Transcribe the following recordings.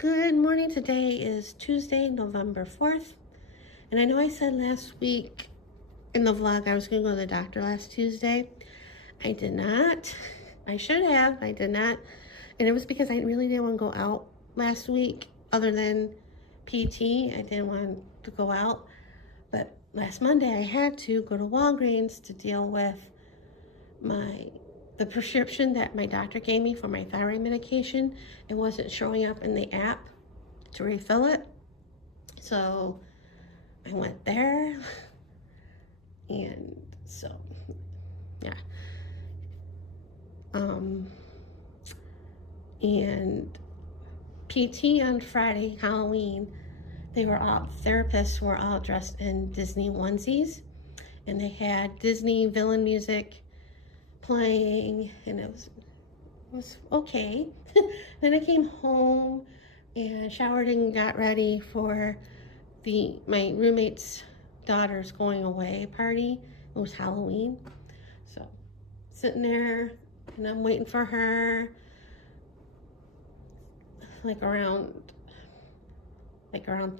Good morning. Today is Tuesday, November 4th. And I know I said last week in the vlog I was going to go to the doctor last Tuesday. I did not. I should have. I did not. And it was because I really didn't want to go out last week other than PT. I didn't want to go out. But last Monday I had to go to Walgreens to deal with the prescription that my doctor gave me for my thyroid medication. It wasn't showing up in the app to refill it. So I went there, and so, yeah. And PT on Friday, Halloween, therapists were all dressed in Disney onesies, and they had Disney villain music playing, and it was okay. Then I came home and showered and got ready for my roommate's daughter's going away party. It was Halloween. So sitting there and I'm waiting for her like around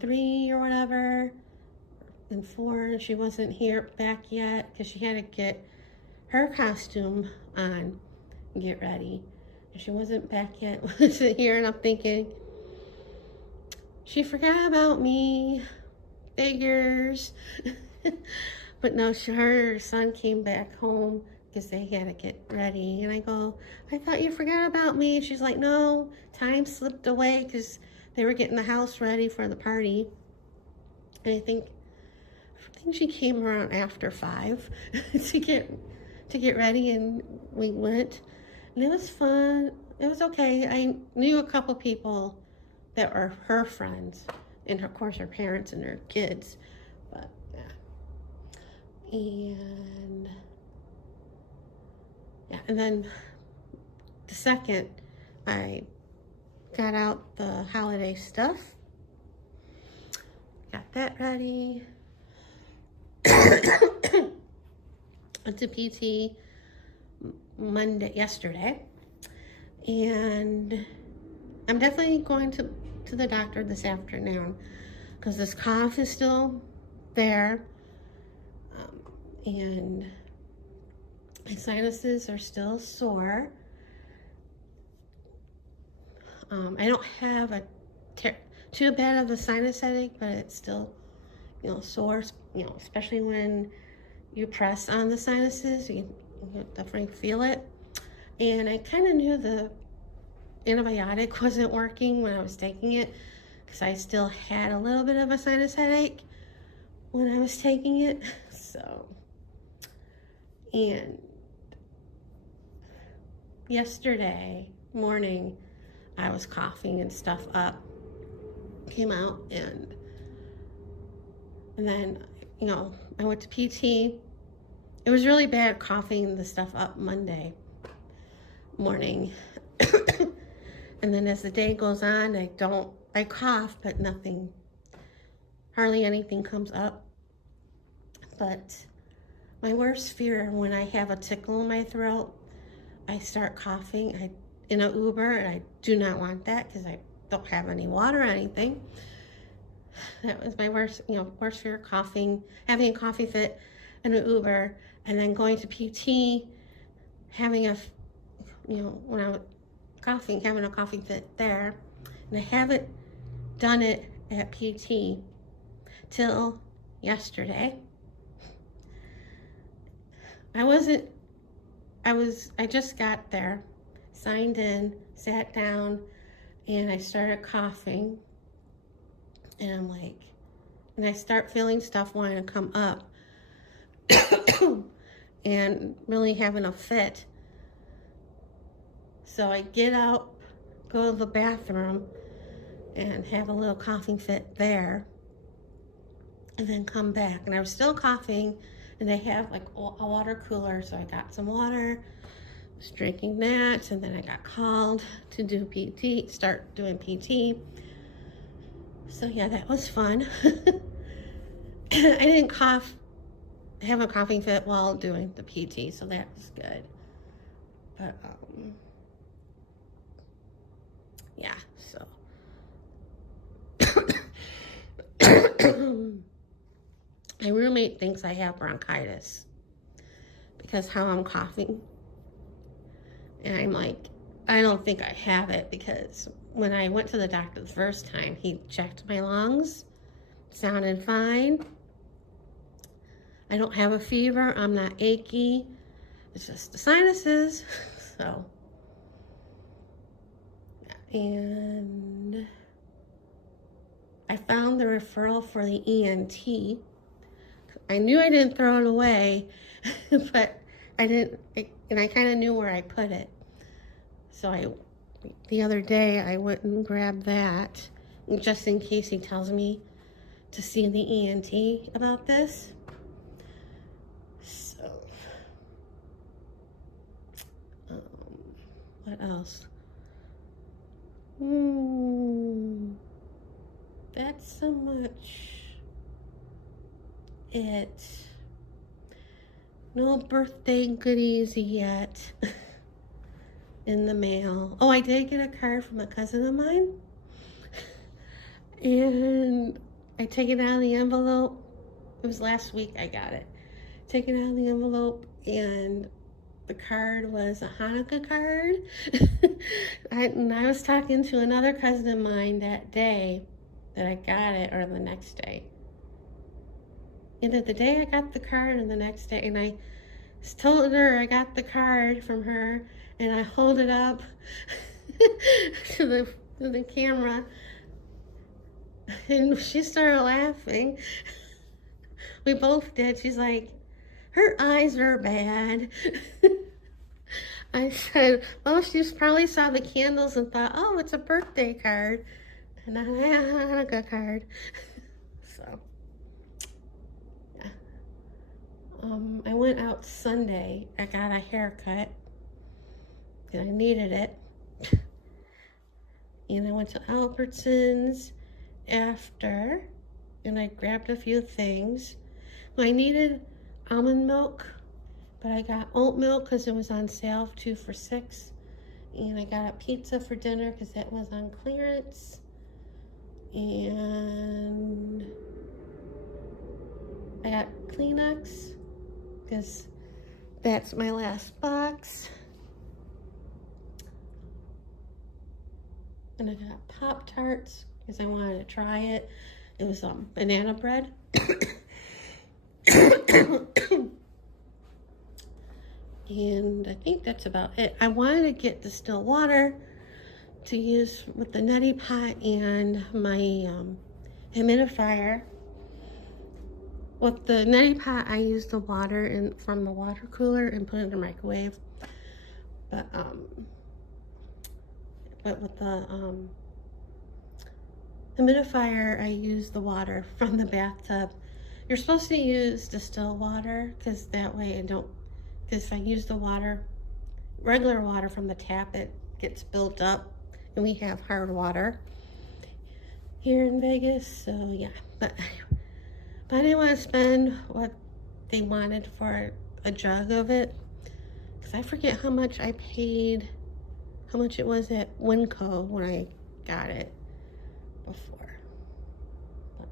3 or whatever, and 4, and she wasn't back yet because she had to get her costume on and get ready, and she wasn't back yet. Wasn't here, and I'm thinking she forgot about me, figures. But no, her son came back home because they had to get ready, and I go, I thought you forgot about me. She's like, no, time slipped away because they were getting the house ready for the party. And I think she came around after 5 to get ready, and we went, and it was fun. It was okay. I knew a couple people that were her friends, and of course her parents and her kids, but yeah. And then the second I got out the holiday stuff, got that ready. Went to PT yesterday, and I'm definitely going to the doctor this afternoon because this cough is still there, and my sinuses are still sore. I don't have too bad of a sinus headache, but it's still, sore, especially when you press on the sinuses, you definitely feel it. And I kind of knew the antibiotic wasn't working when I was taking it, because I still had a little bit of a sinus headache when I was taking it. So, and yesterday morning I was coughing and stuff up, came out, and then I went to PT. It was really bad coughing the stuff up Monday morning. And then as the day goes on, I cough, but hardly anything comes up. But my worst fear, when I have a tickle in my throat, I start coughing in an Uber, and I do not want that because I don't have any water or anything. That was my worst fear, coughing, having a coughing fit in an Uber, and then going to PT, having when I was coughing, having a coughing fit there. And I haven't done it at PT till yesterday. I just got there, signed in, sat down, and I started coughing. And I'm like, and I start feeling stuff wanting to come up and really having a fit. So I get out, go to the bathroom, and have a little coughing fit there, and then come back. And I was still coughing, and they have like a water cooler, so I got some water, was drinking that, and then I got called to do PT, start doing PT. So yeah, that was fun. I didn't have a coughing fit while doing the PT, so that was good. But yeah, so Kate thinks I have bronchitis because how I'm coughing. And I'm like, I don't think I have it, because when I went to the doctor the first time, he checked my lungs, sounded fine. I don't have a fever, I'm not achy. It's just the sinuses. So, and I found the referral for the ENT. I knew I didn't throw it away, but I didn't, and I kind of knew where I put it. So the other day I went and grabbed that, just in case he tells me to see the ENT about this. So, what else? That's so much it. No birthday goodies yet in the mail. Oh, I did get a card from a cousin of mine. And I take it out of the envelope. It was last week I got it. Take it out of the envelope, and the card was a Hanukkah card. And I was talking to another cousin of mine that day that I got it, or the next day. Either the day I got the card or the next day, and I told her I got the card from her, and I hold it up to the camera, and she started laughing. We both did. She's like, her eyes are bad. I said, well, she probably saw the candles and thought, oh, it's a birthday card, and not a Hanukkah card. So, yeah. I went out Sunday. I got a haircut, and I needed it. And I went to Albertsons after, and I grabbed a few things. I needed almond milk, but I got oat milk because it was on sale, 2 for $6. And I got a pizza for dinner because that was on clearance. And I got Kleenex because that's my last box. And I got Pop-Tarts because I wanted to try it. It was banana bread. And I think that's about it. I wanted to get distilled water to use with the neti pot and my humidifier. With the neti pot, I use the water from the water cooler and put it in the microwave. But with the humidifier, I use the water from the bathtub. You're supposed to use distilled water because that way because if I use the water, regular water from the tap, it gets built up, and we have hard water here in Vegas. So yeah, but I didn't want to spend what they wanted for a jug of it, because I forget how much I paid, how much it was at Winco when I got it before. But,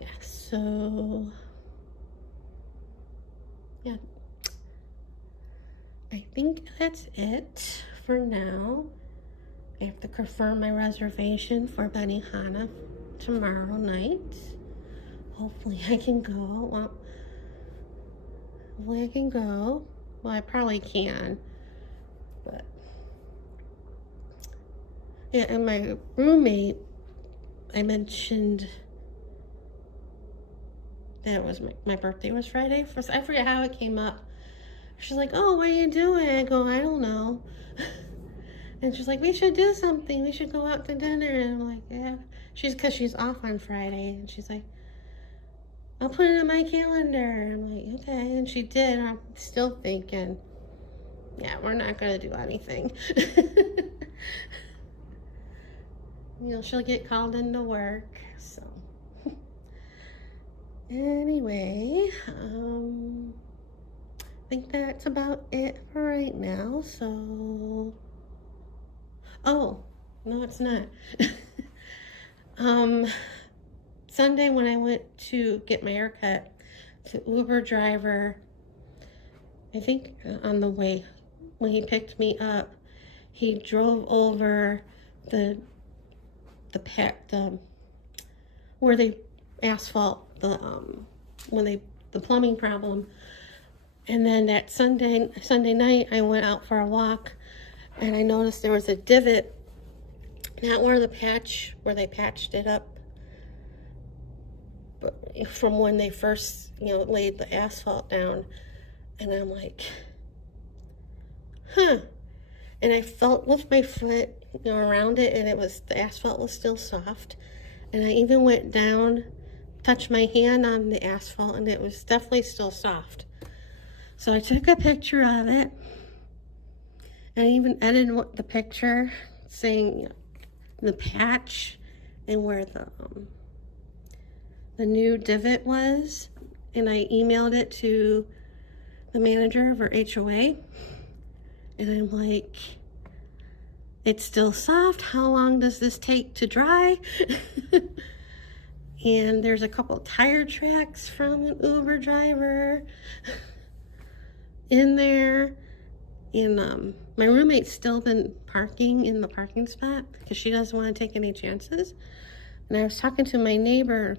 yeah, so yeah, I think that's it for now. I have to confirm my reservation for Benihana tomorrow night. Hopefully I can go. Well, hopefully I can go. Well, I probably can, but yeah. And my roommate, I mentioned that it was my birthday was Friday. First, I forget how it came up. She's like, oh, what are you doing? I go, I don't know. And she's like, we should do something. We should go out to dinner. And I'm like, yeah. Because she's off on Friday. And she's like, I'll put it in my calendar. I'm like, okay. And she did. I'm still thinking, yeah, we're not going to do anything. She'll get called into work. So, anyway, I think that's about it for right now. So, oh, no, it's not. Sunday when I went to get my haircut, the Uber driver, I think on the way when he picked me up, he drove over the where they asphalt the plumbing problem. And then that Sunday night I went out for a walk and I noticed there was a divot, not where they patched it up, but from when they first laid the asphalt down. And I'm like, huh. And I felt with my foot around it, and the asphalt was still soft. And I even went down, touched my hand on the asphalt, and it was definitely still soft. So I took a picture of it. And I even edited the picture saying the patch and where the new divot was. And I emailed it to the manager of our HOA. And I'm like, it's still soft. How long does this take to dry? And there's a couple tire tracks from an Uber driver in there. And my roommate's still been parking in the parking spot because she doesn't want to take any chances. And I was talking to my neighbor,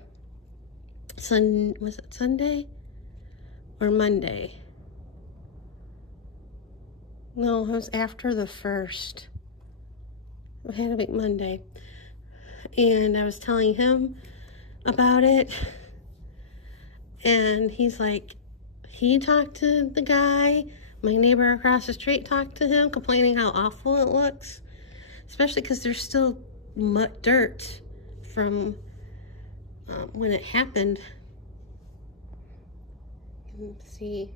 was it Sunday or Monday? No, it was after the 1st. It had to be Monday. And I was telling him about it. And he's like, he talked to the guy. My neighbor across the street talked to him, complaining how awful it looks. Especially because there's still dirt from when it happened. Let's see.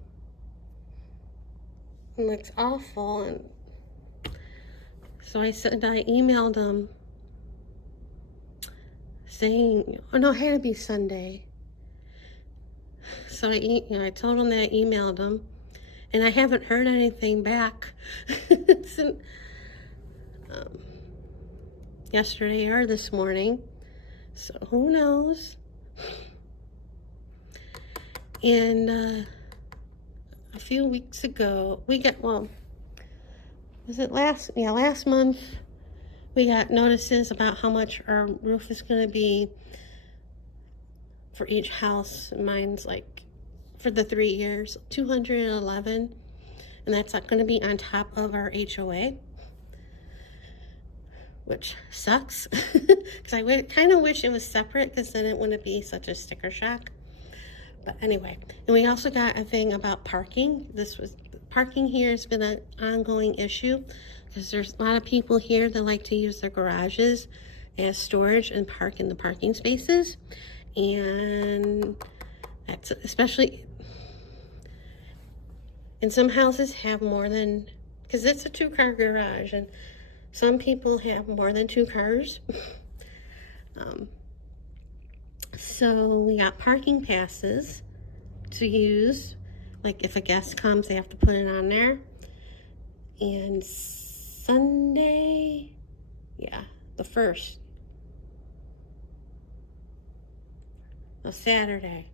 It looks awful. And so I emailed him saying, oh no, it had to be Sunday. So I told him that I emailed him, and I haven't heard anything back since yesterday or this morning. So who knows? And a few weeks ago, was it last month, we got notices about how much our roof is going to be for each house. Mine's like, for the 3 years, $211, and that's not going to be on top of our HOA, which sucks, because I kind of wish it was separate, because then it wouldn't be such a sticker shock. But anyway, and we also got a thing about parking. Parking here has been an ongoing issue because there's a lot of people here that like to use their garages as storage and park in the parking spaces. And that's especially, and some houses have more than, because it's a 2-car garage, and some people have more than 2 cars. So we got parking passes to use. Like if a guest comes, they have to put it on there. And Sunday, the 1st. No, Saturday,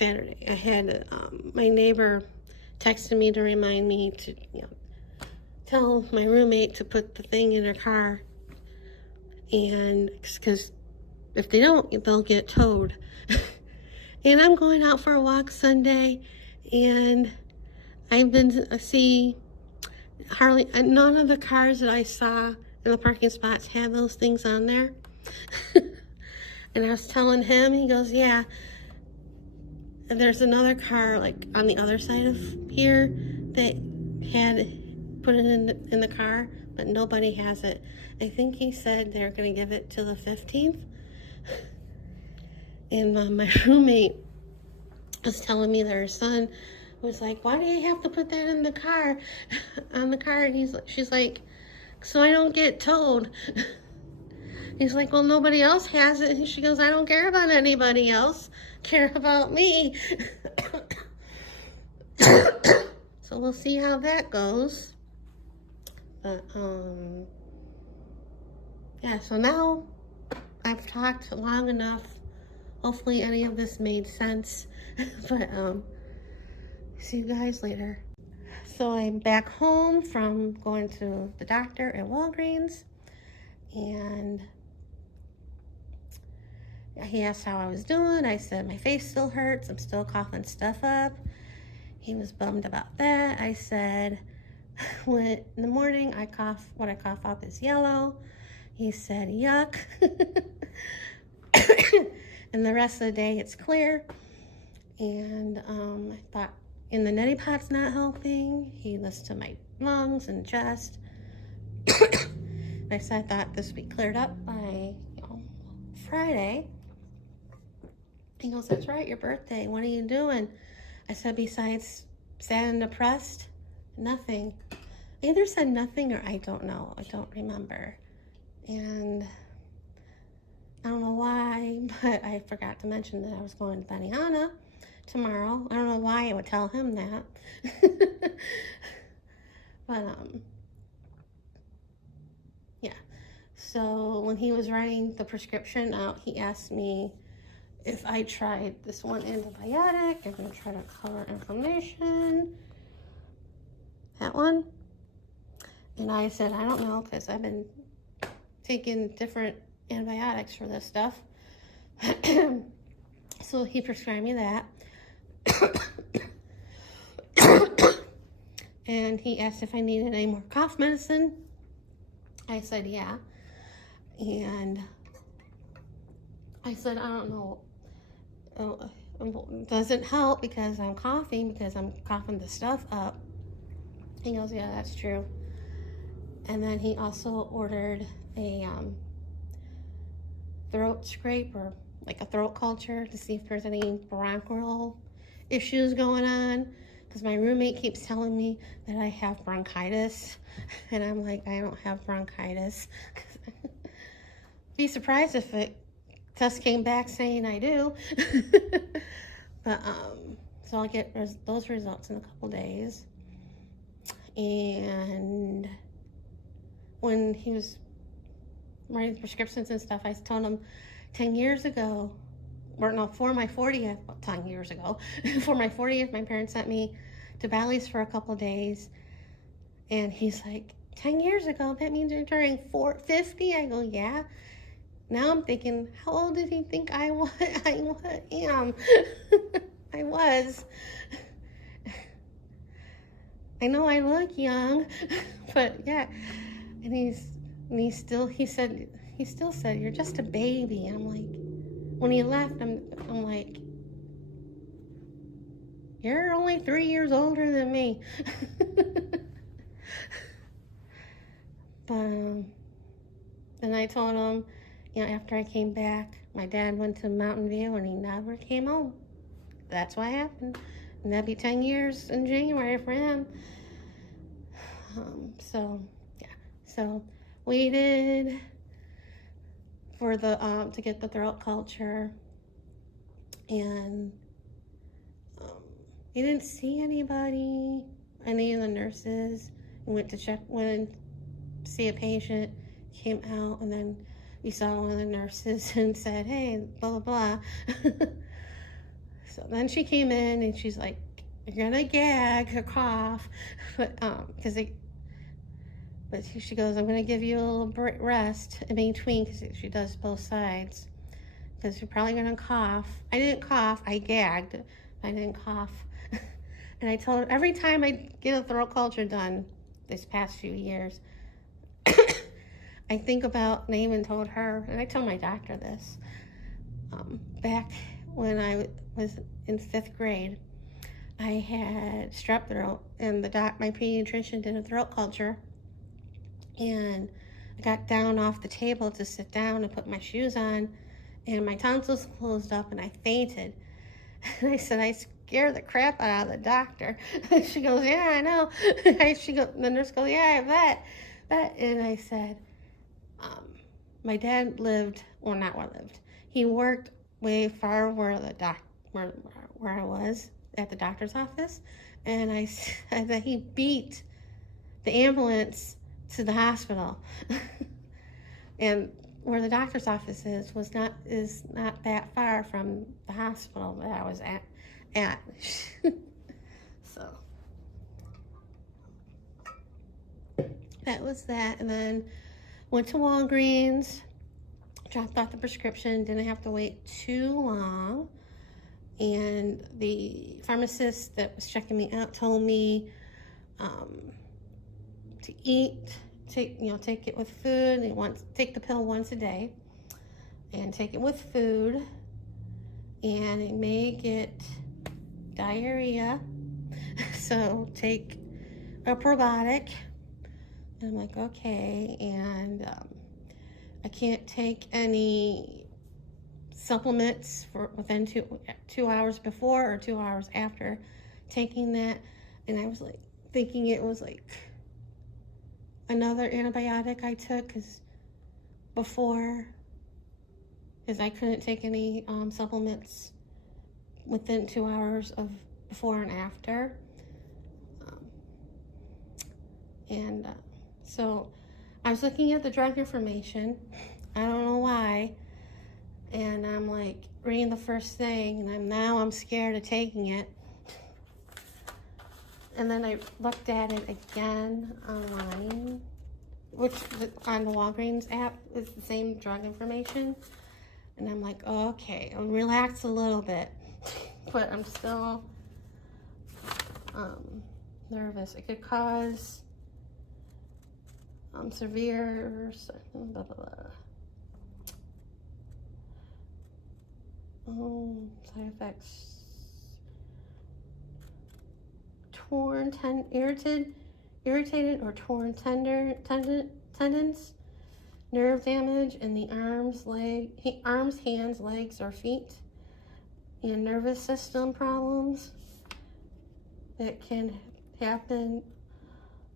I had my neighbor texted me to remind me to, tell my roommate to put the thing in her car. And because if they don't, they'll get towed. And I'm going out for a walk Sunday, and I've been none of the cars that I saw in the parking spots had those things on there. And I was telling him, he goes, yeah, and there's another car like on the other side of here that had put it in the car, but nobody has it. I think he said they're going to give it till the 15th. And my roommate was telling me that her son was like, why do you have to put that in the car, on the car? And she's like, so I don't get towed. He's like, well, nobody else has it. And she goes, I don't care about anybody else. Care about me. So we'll see how that goes. But, yeah, so now I've talked long enough. Hopefully any of this made sense. But see you guys later. So I'm back home from going to the doctor at Walgreens, and he asked how I was doing. I said my face still hurts. I'm still coughing stuff up. He was bummed about that. I said, in the morning what I cough up is yellow. He said, yuck. And the rest of the day it's clear. And I thought, and the neti pot's not helping. He listened to my lungs and chest. I said I thought this would be cleared up by Friday. He goes, that's right, your birthday. What are you doing? I said, besides sad and depressed, nothing. I either said nothing or I don't know. I don't remember. And I don't know why, but I forgot to mention that I was going to Benihana tomorrow. I don't know why I would tell him that. But, yeah. So when he was writing the prescription out, he asked me if I tried this one antibiotic. I'm going to try to cover inflammation. That one. And I said, I don't know, because I've been taking different antibiotics for this stuff. So he prescribed me that. And he asked if I needed any more cough medicine. I said, yeah. And I said, I don't know. It doesn't help because I'm coughing the stuff up. He goes, yeah, that's true. And then he also ordered a throat scrape, or like a throat culture, to see if there's any bronchial issues going on, because my roommate keeps telling me that I have bronchitis, and I'm like, I don't have bronchitis. Be surprised if it test came back saying I do. But so I'll get those results in a couple days. And when he was writing prescriptions and stuff, I told him 10 years ago, for my 40th, 10 years ago, for my 40th, my parents sent me to Bally's for a couple days. And he's like, 10 years ago, that means you're turning 50? I go, yeah. Now I'm thinking, how old did he think I am? I was. I know I look young, but yeah. And he still said, you're just a baby. And I'm like, when he left, I'm like, you're only 3 years older than me. But then I told him, after I came back, my dad went to Mountain View and he never came home. That's what happened. And that'd be 10 years in January for him. So waited for to get the throat culture, and he didn't see any of the nurses. Went and see a patient, came out, and then we saw one of the nurses and said, hey, blah, blah, blah. So then she came in and she's like, you're gonna gag or cough, but she goes, I'm gonna give you a little rest in between, because she does both sides, because you're probably gonna cough. I didn't cough, I gagged. I didn't cough. And I told her, every time I get a throat culture done this past few years, I think about, and I even told her, and I told my doctor this, back when I was in 5th grade, I had strep throat, and my pediatrician did a throat culture, and I got down off the table to sit down and put my shoes on, and my tonsils closed up and I fainted. And I said, I scared the crap out of the doctor. She goes, yeah, I know. The nurse goes, yeah, I bet. And I said, my dad he worked way far where I was at the doctor's office, and I said that he beat the ambulance to the hospital. And where the doctor's office is not that far from the hospital that I was at. So that was that. And then went to Walgreens, dropped off the prescription, didn't have to wait too long. And the pharmacist that was checking me out told me to take it with food. Take the pill once a day and take it with food, and it may get diarrhea. So take a probiotic. And I'm like, okay. And I can't take any supplements for within 2 hours before or 2 hours after taking that. And I was like thinking it was like another antibiotic I took, because I couldn't take any supplements within 2 hours of before and after. So I was looking at the drug information. I don't know why. And I'm like reading the first thing, and I'm scared of taking it. And then I looked at it again online, which on the Walgreens app is the same drug information. And I'm like, oh, okay, I'll relax a little bit, but I'm still nervous. It could cause severe blah, blah, blah. Side effects. Irritated or torn tendons, nerve damage in the arms, hands, legs, or feet, and nervous system problems that can happen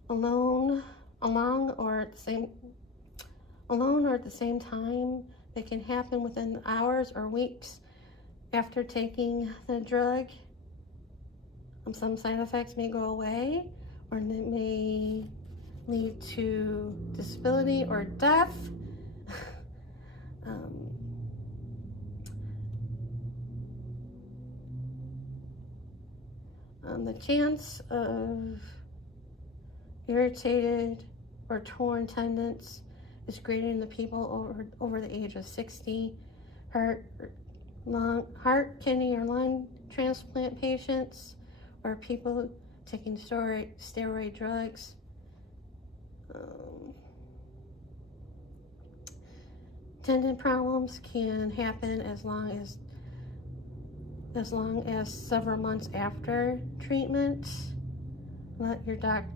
alone or at the same time. They can happen within hours or weeks after taking the drug. Some side effects may go away, or it may lead to disability or death. The chance of irritated or torn tendons is greater in the people over the age of 60. Heart, kidney, or lung transplant patients, or people taking steroid drugs. Tendon problems can happen as long as several months after treatment.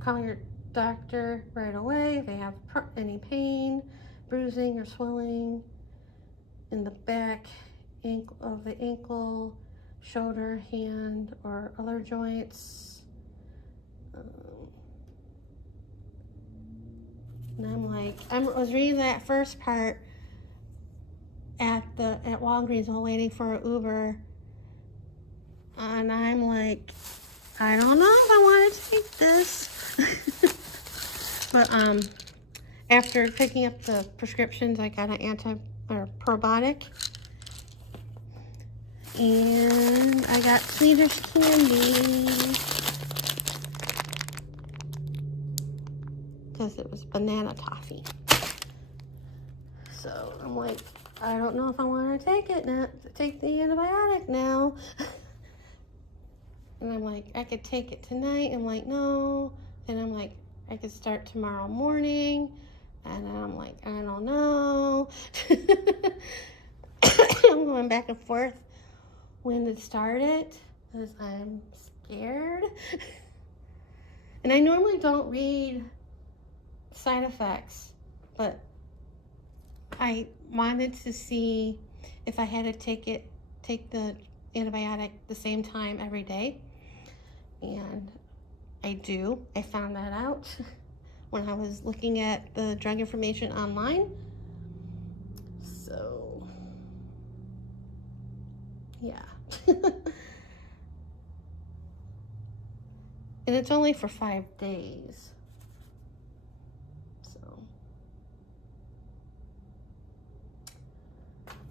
Call your doctor right away if they have any pain, bruising, or swelling in the back of the ankle, shoulder, hand, or other joints. And I was reading that first part at Walgreens while waiting for an Uber, and I'm like, I don't know if I want to take this. But after picking up the prescriptions, I got an probiotic, and I got Swedish candy because it was banana toffee. So I'm like, I don't know if I want to take the antibiotic now. And I'm like, I could take it tonight. I'm like, no. Then I'm like, I could start tomorrow morning. And then I'm like, I don't know. I'm going back and forth when to start it because I'm scared. And I normally don't read side effects, but I wanted to see if I had to take the antibiotic the same time every day. And I do. I found that out when I was looking at the drug information online. So, yeah. And it's only for 5 days. So,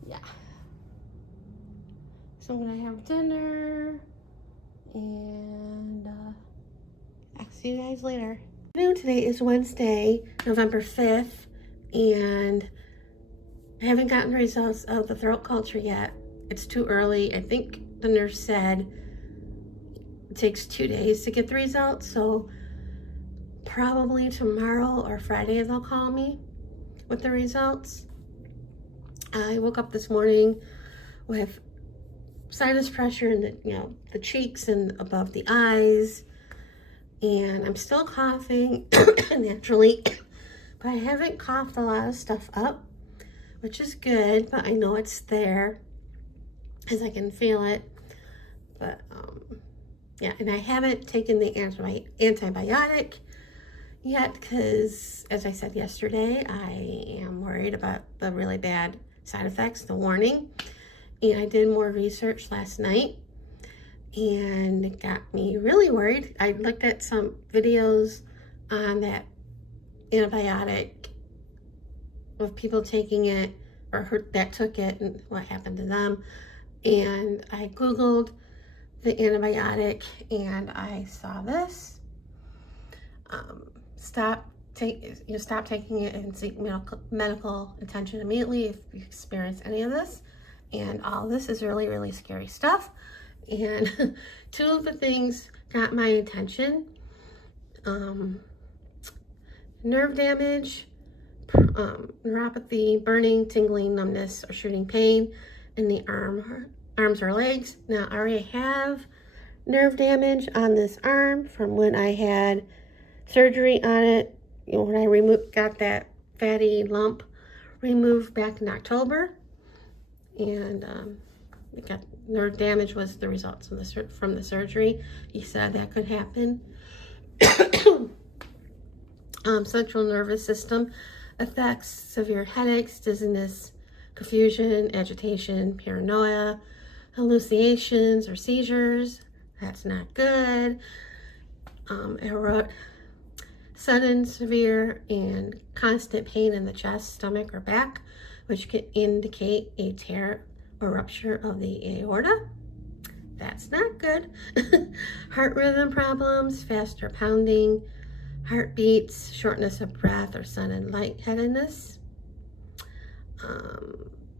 yeah. So I'm gonna have dinner, and I'll see you guys later. Today is Wednesday, November 5th, and I haven't gotten the results of the throat culture yet. It's too early. I think the nurse said it takes 2 days to get the results, so probably tomorrow or Friday they'll call me with the results. I woke up this morning with sinus pressure in the cheeks and above the eyes, and I'm still coughing naturally, but I haven't coughed a lot of stuff up, which is good, but I know it's there because I can feel it. But yeah, and I haven't taken the antibiotic yet because, as I said yesterday, I am worried about the really bad side effects, the warning. And I did more research last night, and it got me really worried. I looked at some videos on that antibiotic of people taking it or that took it and what happened to them. And I Googled the antibiotic and I saw this. Stop taking it and seek medical attention immediately if you experience any of this. And all this is really, really scary stuff. And two of the things got my attention. Nerve damage, neuropathy, burning, tingling, numbness, or shooting pain in the arms or legs. Now, I already have nerve damage on this arm from when I had surgery on it. When I got that fatty lump removed back in October. And it got nerve damage was the results from the surgery. He said that could happen. Central nervous system effects, severe headaches, dizziness, confusion, agitation, paranoia, hallucinations or seizures. That's not good. Sudden, severe, and constant pain in the chest, stomach, or back, which could indicate a tear or rupture of the aorta. That's not good. Heart rhythm problems, faster pounding, heartbeats, shortness of breath, or sudden lightheadedness.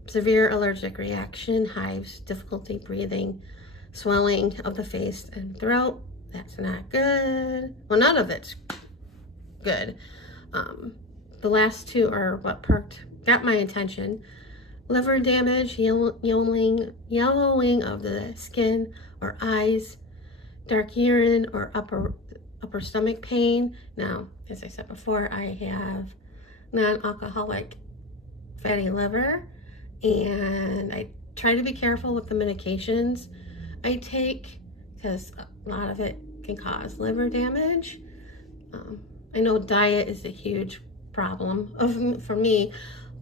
Severe allergic reaction, hives, difficulty breathing, swelling of the face and throat. That's not good. Well, none of it's good. The last two are what got my attention. Liver damage, yellowing of the skin or eyes, dark urine or upper stomach pain. Now, as I said before, I have non-alcoholic fatty liver, and I try to be careful with the medications I take because a lot of it can cause liver damage. I know diet is a huge problem for me,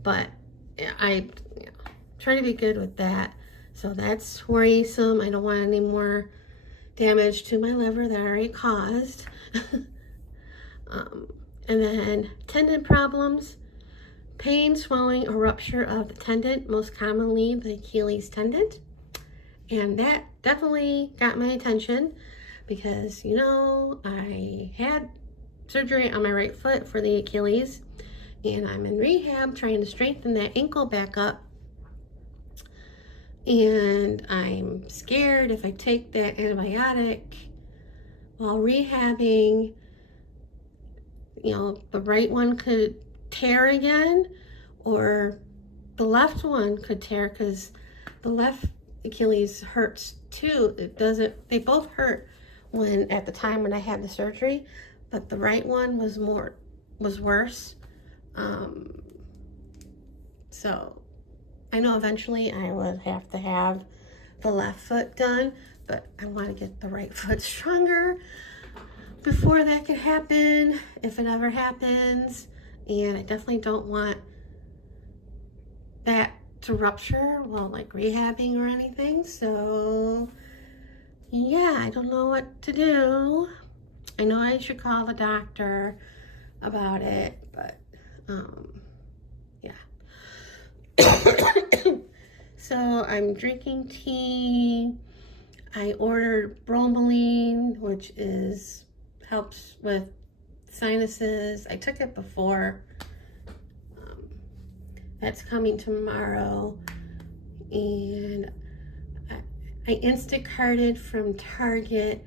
but I try to be good with that. So that's worrisome. I don't want any more damage to my liver that I already caused. And then tendon problems, pain, swelling, or rupture of the tendon, most commonly the Achilles tendon. And that definitely got my attention because, I had surgery on my right foot for the Achilles, and I'm in rehab trying to strengthen that ankle back up. And I'm scared if I take that antibiotic while rehabbing, the right one could tear again, or the left one could tear because the left Achilles hurts too. They both hurt at the time when I had the surgery, but the right one was worse. So I know eventually I would have to have the left foot done, but I want to get the right foot stronger before that could happen, if it ever happens. And I definitely don't want that to rupture while rehabbing or anything. So yeah, I don't know what to do. I know I should call the doctor about it, but yeah. So I'm drinking tea. I ordered bromelain, which helps with sinuses. I took it before. That's coming tomorrow. And I Instacarted from Target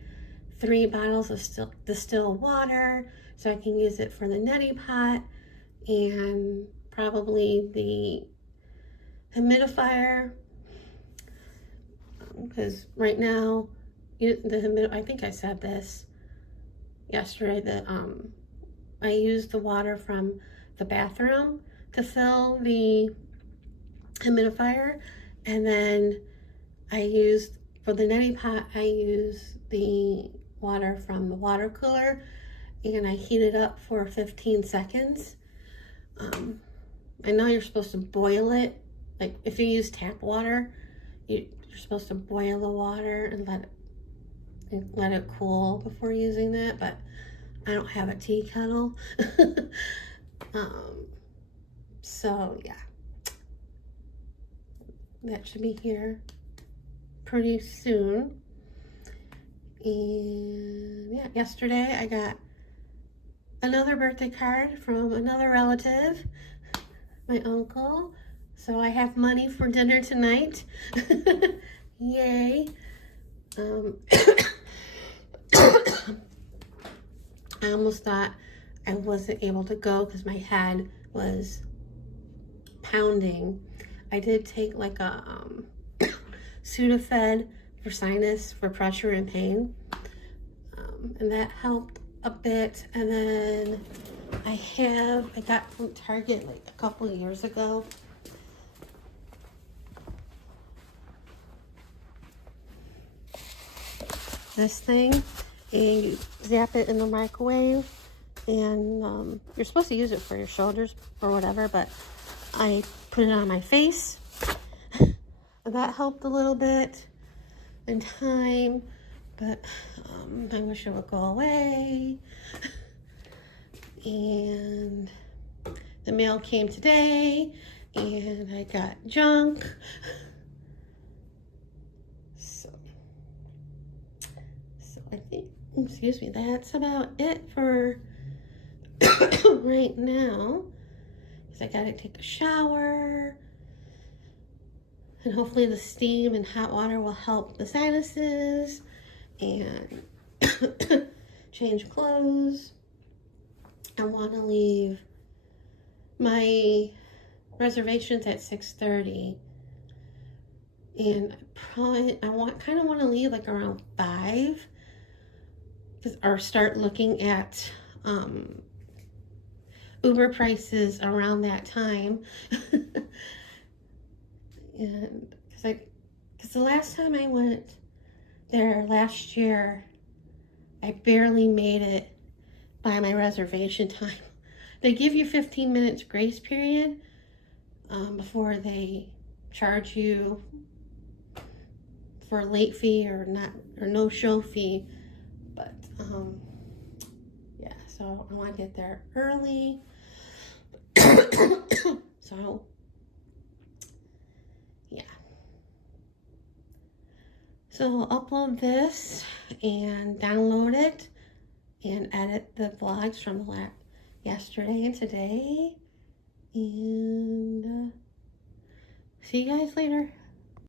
3 bottles of distilled water so I can use it for the neti pot and probably the humidifier, because right now I think I said this yesterday that I used the water from the bathroom to fill the humidifier, and then for the neti pot I use the water from the water cooler, and I heat it up for 15 seconds. I know you're supposed to boil it. Like if you use tap water, you're supposed to boil the water and let it cool before using that, but I don't have a tea kettle. So yeah, that should be here pretty soon. And yeah, yesterday I got another birthday card from another relative, my uncle. So I have money for dinner tonight. Yay. I almost thought I wasn't able to go because my head was pounding. I did take like a Sudafed for sinus, for pressure and pain. And that helped a bit. And then I got from Target like a couple of years ago. This thing, and you zap it in the microwave, and you're supposed to use it for your shoulders or whatever, but I put it on my face. That helped a little bit in time, but I wish it would go away. And the mail came today, and I got junk. So I think, excuse me, that's about it for right now. Because I gotta take a shower, and hopefully the steam and hot water will help the sinuses, and change clothes. I want to leave my reservations at 6:30, and I kind of want to leave like around 5, or start looking at Uber prices around that time. And because the last time I went there last year, I barely made it by my reservation time. They give you 15 minutes grace period before they charge you for a late fee or no show fee. But yeah, so I want to get there early. So yeah. So I'll upload this and download it and edit the vlogs from yesterday and today. And see you guys later.